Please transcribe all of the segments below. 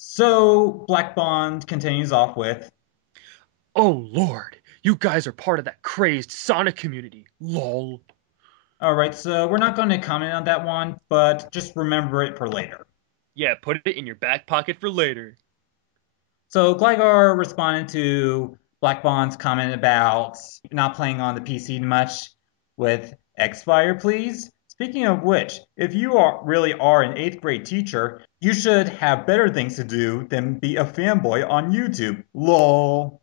So Black continues off with, Oh lord, you guys are part of that crazed Sonic community. Lol. all right, so we're not going to comment on that one, but just remember it for later. Yeah, put it in your back pocket for later. So Gligar responded to Black comment about not playing on the PC much with Xfire, please. Speaking of which, if you really are an 8th grade teacher, you should have better things to do than be a fanboy on YouTube. LOL.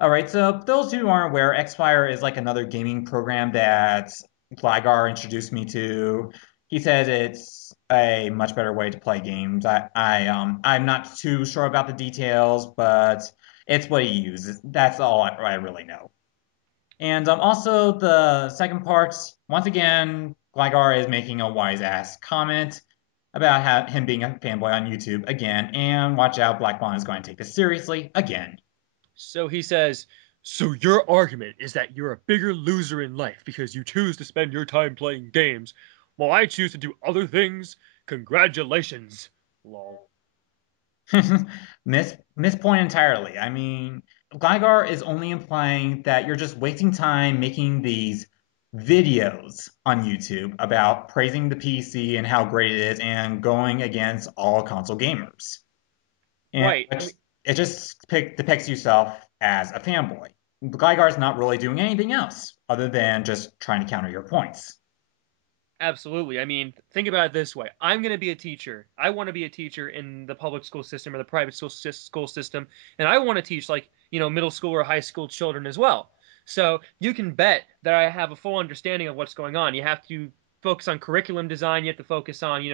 All right, so those who aren't aware, Xfire is like another gaming program that Gligar introduced me to. He says it's a much better way to play games. I'm not too sure about the details, but it's what he uses. That's all I really know. And also the second part, once again, Gligar is making a wise ass comment about him being a fanboy on YouTube again. And watch out, Black Bond is going to take this seriously again. So he says, so your argument is that you're a bigger loser in life because you choose to spend your time playing games, while I choose to do other things? Congratulations. Lol. Miss point entirely. I mean, Gligar is only implying that you're just wasting time making these videos on YouTube about praising the PC and how great it is and going against all console gamers. And Right. I mean, it just depicts yourself as a fanboy. Gligar's not really doing anything else other than just trying to counter your points. absolutely. I mean, think about it this way. I'm going to be a teacher. I want to be a teacher in the public school system or the private school system, and I want to teach like, middle school or high school children as well. So you can bet that I have a full understanding of what's going on. You have to focus on curriculum design. You have to focus on,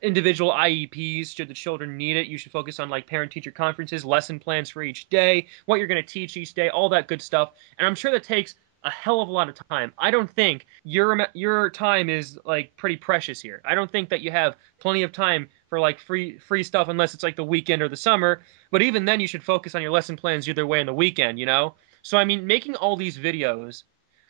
individual IEPs should the children need it. You should focus on like parent-teacher conferences, lesson plans for each day, what you're going to teach each day, all that good stuff. And I'm sure that takes a hell of a lot of time. I don't think your time is like pretty precious here. I don't think that you have plenty of time for like free stuff unless it's like the weekend or the summer. But even then, you should focus on your lesson plans either way in the weekend. So I mean, making all these videos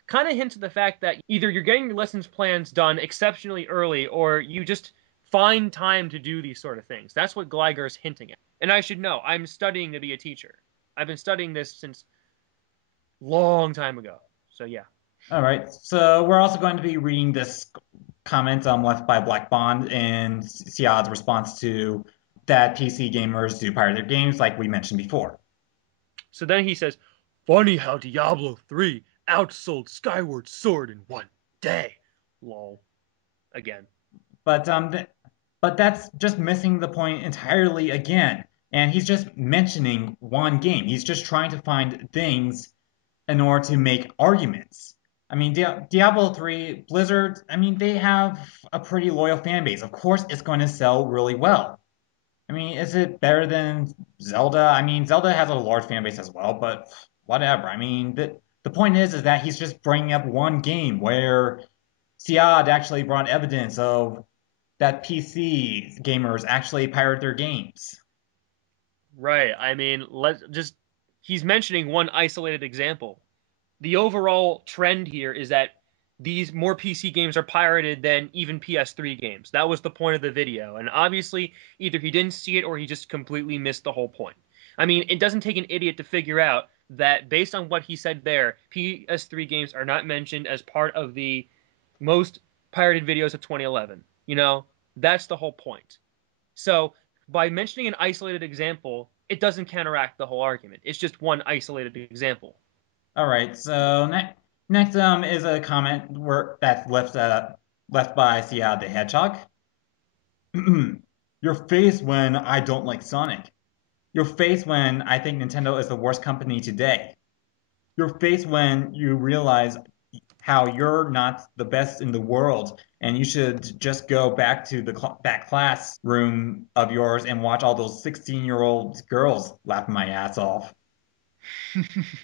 kind of hints at the fact that either you're getting your lessons plans done exceptionally early or you just find time to do these sort of things. That's what Gligar is hinting at. And I should know, I'm studying to be a teacher. I've been studying this since long time ago. So yeah. All right, so we're also going to be reading this comment left by Black Bond and Siad's response to that PC gamers do pirate their games, like we mentioned before. So then he says, funny how Diablo 3 outsold Skyward Sword in one day. Lol. Again. But but that's just missing the point entirely again. And he's just mentioning one game. He's just trying to find things in order to make arguments. I mean, Diablo 3, Blizzard, I mean, they have a pretty loyal fan base. Of course, it's going to sell really well. I mean, is it better than Zelda? I mean, Zelda has a large fan base as well, but whatever. I mean, the point is that he's just bringing up one game where Siad actually brought evidence of that PC gamers actually pirate their games. Right. I mean, let's just. He's mentioning one isolated example. The overall trend here is that these more PC games are pirated than even PS3 games. That was the point of the video. And obviously, either he didn't see it or he just completely missed the whole point. I mean, it doesn't take an idiot to figure out that based on what he said there, PS3 games are not mentioned as part of the most pirated videos of 2011. That's the whole point. So, by mentioning an isolated example, it doesn't counteract the whole argument. It's just one isolated example. All right, so next is a comment that's left by Siad the Hedgehog. Your face when I don't like Sonic. Your face when I think Nintendo is the worst company today. Your face when you realize how you're not the best in the world and you should just go back to that classroom of yours and watch all those 16-year-old girls laughing my ass off.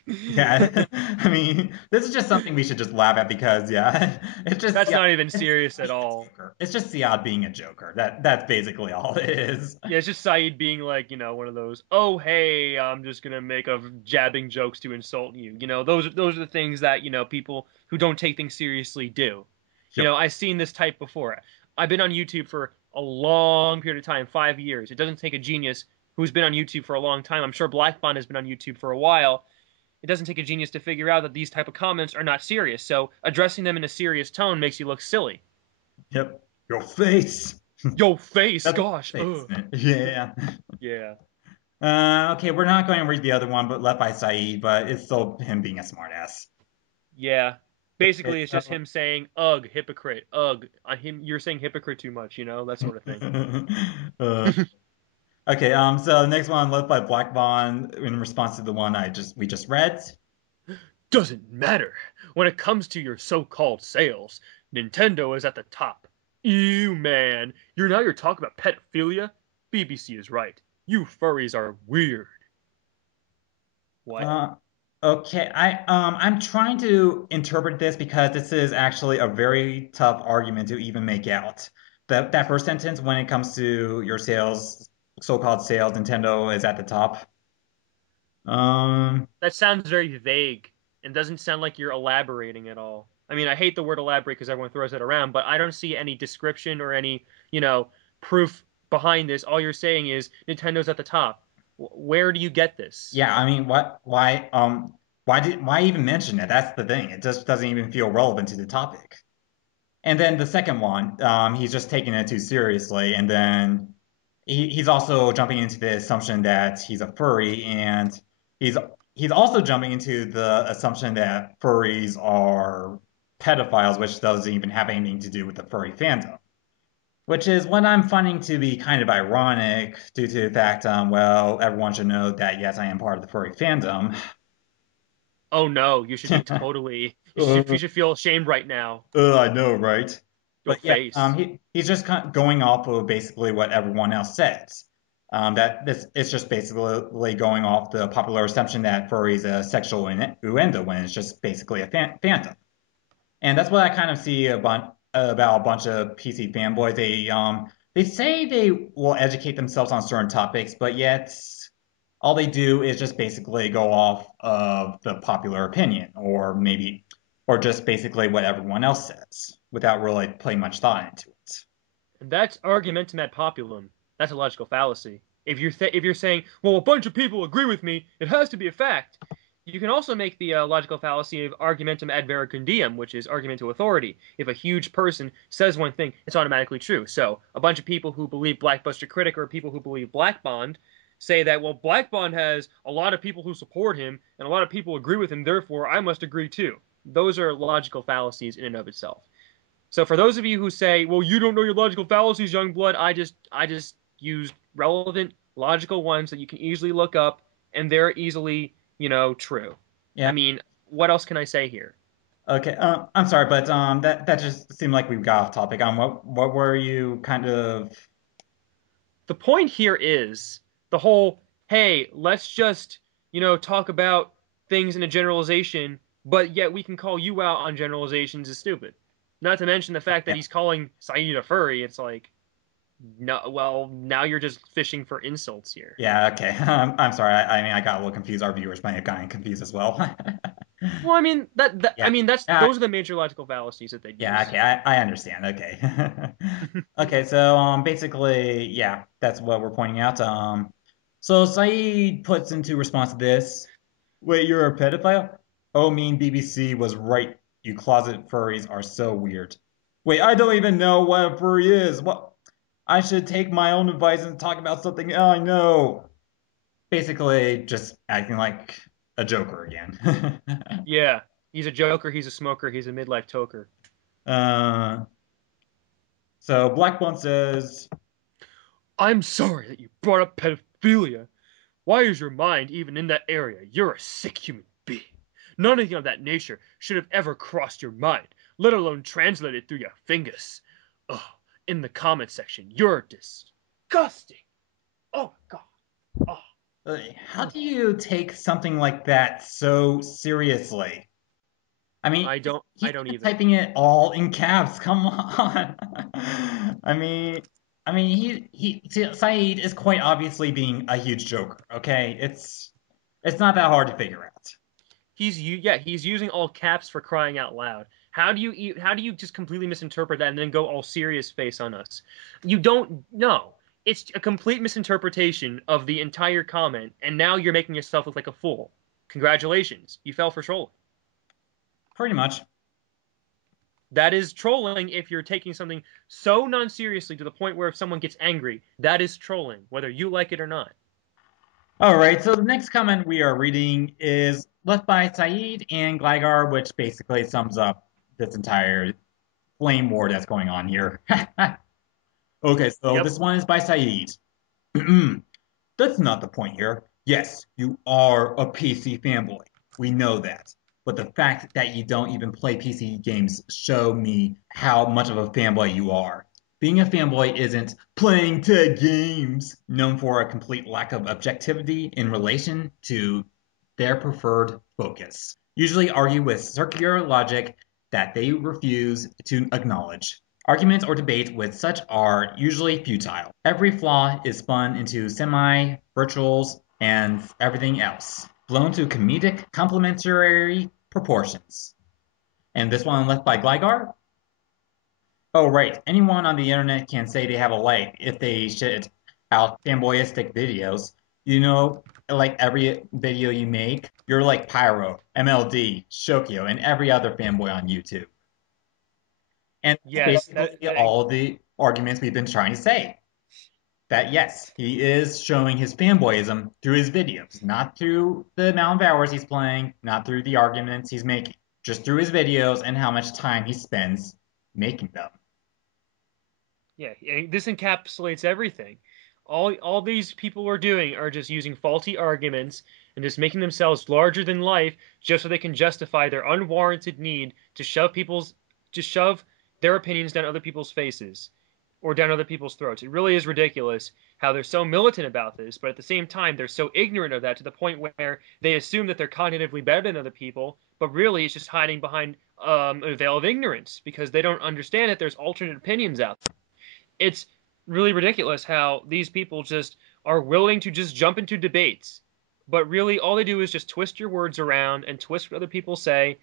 Yeah, I mean, this is just something we should just laugh at because, yeah, it's just That's yeah, not even it's serious at just a all. joker. It's just Siad being a joker. That's basically all it is. Yeah, it's just Saeed being like, one of those, oh hey, I'm just gonna make a jabbing jokes to insult you. Those are the things that, people who don't take things seriously do. Yep. I've seen this type before. I've been on YouTube for a long period of time, 5 years. It doesn't take a genius who's been on YouTube for a long time. I'm sure Blackb0nd has been on YouTube for a while. It doesn't take a genius to figure out that these type of comments are not serious. So addressing them in a serious tone makes you look silly. Yep. Your face. Yo, face, That's gosh, face, ugh. man. Yeah. Yeah. Okay, we're not going to read the other one, but left by Saeed, but it's still him being a smartass. Yeah. Okay, Basically, it's just so him saying, ugh, hypocrite, ugh. On him, you're saying hypocrite too much, that sort of thing. uh, okay, so next one left by Black Bond in response to the one we just read. Doesn't matter. When it comes to your so-called sales, Nintendo is at the top. Ew, man. You're talking about pedophilia? BBC is right. You furries are weird. What? Uh, okay, I'm trying to interpret this because this is actually a very tough argument to even make out. That first sentence, when it comes to your sales, so-called sales, Nintendo is at the top. Um, That sounds very vague and doesn't sound like you're elaborating at all. I mean, I hate the word elaborate because everyone throws it around, but I don't see any description or any, proof behind this. All you're saying is Nintendo's at the top. Where do you get this? yeah, I mean, why even mention it? That's the thing. It just doesn't even feel relevant to the topic. And then the second one, he's just taking it too seriously, and then he's also jumping into the assumption that he's a furry, and he's he's also jumping into the assumption that furries are pedophiles, which doesn't even have anything to do with the furry fandom. Which is what I'm finding to be kind of ironic due to the fact, well, everyone should know that yes, I am part of the furry fandom. Oh no, you should be totally. You should feel ashamed right now. I know, right? Your But yeah, face. he's just kind of going off of basically what everyone else says. That this it's just basically going off the popular assumption that furry is a sexual innuendo when it's just basically a fandom. And that's what I kind of see about a bunch of PC fanboys. They say they will educate themselves on certain topics, but yet all they do is just basically go off of the popular opinion, or just basically what everyone else says, without really putting much thought into it. And that's argumentum ad populum. That's a logical fallacy. If you're saying, well, a bunch of people agree with me, it has to be a fact. You can also make the logical fallacy of argumentum ad verecundium, which is argument to authority. If a huge person says one thing, it's automatically true. So a bunch of people who believe Blackbuster Critic or people who believe Blackb0nd say that, well, Blackb0nd has a lot of people who support him and a lot of people agree with him, therefore I must agree too. Those are logical fallacies in and of itself. So for those of you who say, "Well, you don't know your logical fallacies, young blood," I just used relevant logical ones that you can easily look up, and they're easily, true. I Yeah. mean, what else can I say here? Okay. I'm sorry, but that just seemed like we got off topic. What were you kind of? The point here is the whole, hey, let's just, talk about things in a generalization, but yet we can call you out on generalizations is stupid. Not to mention the fact that Yeah. he's calling Saeed a furry. It's like, no, well, now you're just fishing for insults here. Yeah. Okay. I'm sorry. I mean, I got a little confused. Our viewers might have gotten confused as well. Well, I mean Yeah. that's Yeah. those are the major logical fallacies that they'd Yeah. use. Okay. I understand. Okay. Okay. So basically, yeah, that's what we're pointing out. So Saeed puts into response to this. Wait, you're a pedophile? Oh, mean BBC was right. You closet furries are so weird. Wait, I don't even know what a furry is. What? I should take my own advice and talk about something I know. Basically, just acting like a joker again. Yeah, he's a joker. He's a smoker. He's a midlife toker. uh, so Blackbone says, I'm sorry that you brought up pedophilia. Why is your mind even in that area? You're a sick human being. Nothing of that nature should have ever crossed your mind, let alone translated through your fingers. Ugh, in the comment section, you're disgusting. Oh my god. how do you take something like that so seriously? I mean, I he's don't even even. typing it all in caps. Come on. I mean, Saeed is quite obviously being a huge joker. Okay, it's not that hard to figure out. He's using all caps for crying out loud. How do you just completely misinterpret that and then go all serious face on us? You don't know. It's a complete misinterpretation of the entire comment, and now you're making yourself look like a fool. Congratulations, you fell for trolling. Pretty much. That is trolling if you're taking something so non-seriously to the point where if someone gets angry, that is trolling, whether you like it or not. All right, so the next comment we are reading is left by Saeed and Gligar, which basically sums up this entire flame war that's going on here. Okay, so Yep. this one is by Saeed. That's not the point here. Yes, you are a PC fanboy. We know that. But the fact that you don't even play PC games show me how much of a fanboy you are. Being a fanboy isn't playing tech games, known for a complete lack of objectivity in relation to their preferred focus. Usually argue with circular logic that they refuse to acknowledge. Arguments or debate with such are usually futile. Every flaw is spun into semi-virtuals and everything else, blown to comedic complementary proportions. And this one left by Gligar. Oh, right. Anyone on the internet can say they have a life if they shit out fanboyistic videos. You know, like every video you make, you're like Pyro, MLD, Shokyo, and every other fanboy on YouTube. And that's Yes, basically all the arguments we've been trying to say. That yes, he is showing his fanboyism through his videos, not through the amount of hours he's playing, not through the arguments he's making, just through his videos and how much time he spends making them. yeah, this encapsulates everything. All these people are doing are just using faulty arguments and just making themselves larger than life just so they can justify their unwarranted need to shove their opinions down other people's faces or down other people's throats. It really is ridiculous how they're so militant about this, but at the same time they're so ignorant of that to the point where they assume that they're cognitively better than other people, but really it's just hiding behind a veil of ignorance because they don't understand that there's alternate opinions out there. It's really ridiculous how these people just are willing to just jump into debates, but really all they do is just twist your words around and twist what other people say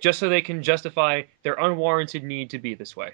just so they can justify their unwarranted need to be this way.